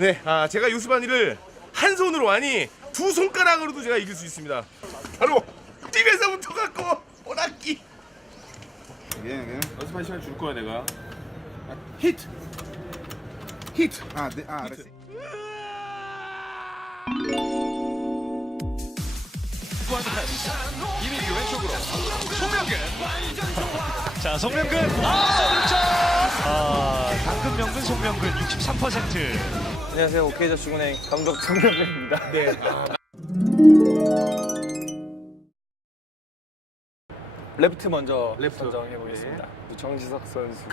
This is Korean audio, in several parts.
네, 아 제가 요스바니를 한 손으로 아니 두 손가락으로도 제가 이길 수 있습니다. 바로 뛰면서부터 갖고 오락기. Again, again. 연습한 시간 줄 거야 내가. 히트. 히트. Ah, de, ah, reci- 이민기 왼쪽으로 송명근 자 송명근 아 득점 아 당근 명근 송명근 63% 안녕하세요. 오케이저축은행 감독 정명근입니다. 네. 레프트 먼저 레프트. 선정해 보겠습니다. 정지석 선수.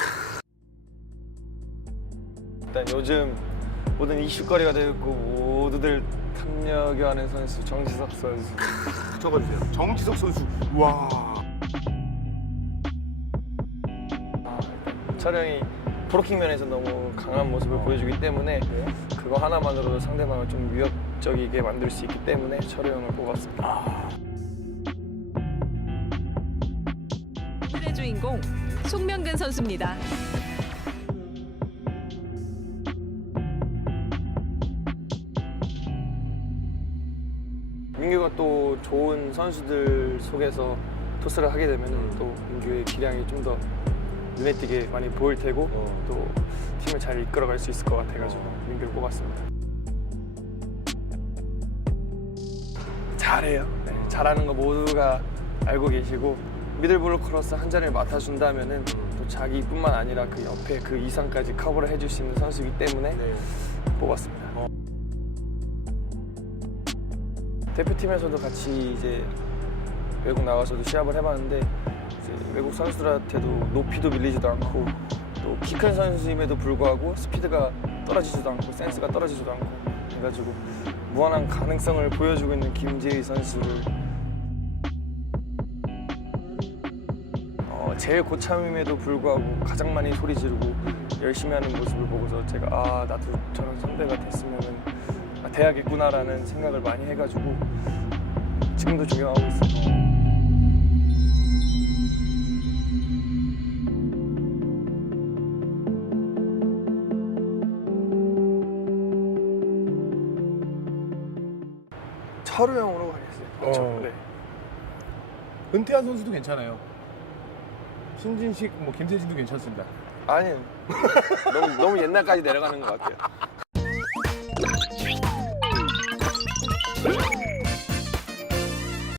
일단 요즘 모든 이슈거리가 되고 있고 모두들 탐려하는 선수 정지석 선수. 적어주세요. 정지석 선수. 와. 촬영이 브로킹 면에서 너무 강한 모습을 보여주기 때문에 그거 하나만으로도 상대방을 좀 위협적이게 만들 수 있기 때문에 철호 형을 뽑았습니다. 오늘의 주인공 송명근 선수입니다. 민규가 또 좋은 선수들 속에서 토스를 하게 되면 또 민규의 기량이 좀 더 눈에 띄게 많이 보일 테고 또 팀을 잘 이끌어갈 수 있을 것 같아가지고 민규를 뽑았습니다. 잘해요. 네, 잘하는 거 모두가 알고 계시고 미들블루 크로스 한 자리를 맡아준다면은 또 자기뿐만 아니라 그 옆에 그 이상까지 커버를 해줄 수 있는 선수이기 때문에 뽑았습니다. 대표팀에서도 같이 이제 외국 나가서도 시합을 해봤는데 외국 선수들한테도 높이도 밀리지도 않고 또 키 큰 선수임에도 불구하고 스피드가 떨어지지도 않고 센스가 떨어지지도 않고 해가지고 무한한 가능성을 보여주고 있는 김재희 선수를 어, 제일 고참임에도 불구하고 가장 많이 소리 지르고 열심히 하는 모습을 보고서 제가 아 나도 저런 선배가 됐으면은 아, 돼야겠구나라는 생각을 많이 해가지고 지금도 존경하고 있어요. 철우 형으로 가겠습니다. 어. 네. 은퇴한 선수도 괜찮아요. 신진식, 뭐 김태진도 괜찮습니다. 아니요. 너무, 너무 옛날까지 내려가는 것 같아요.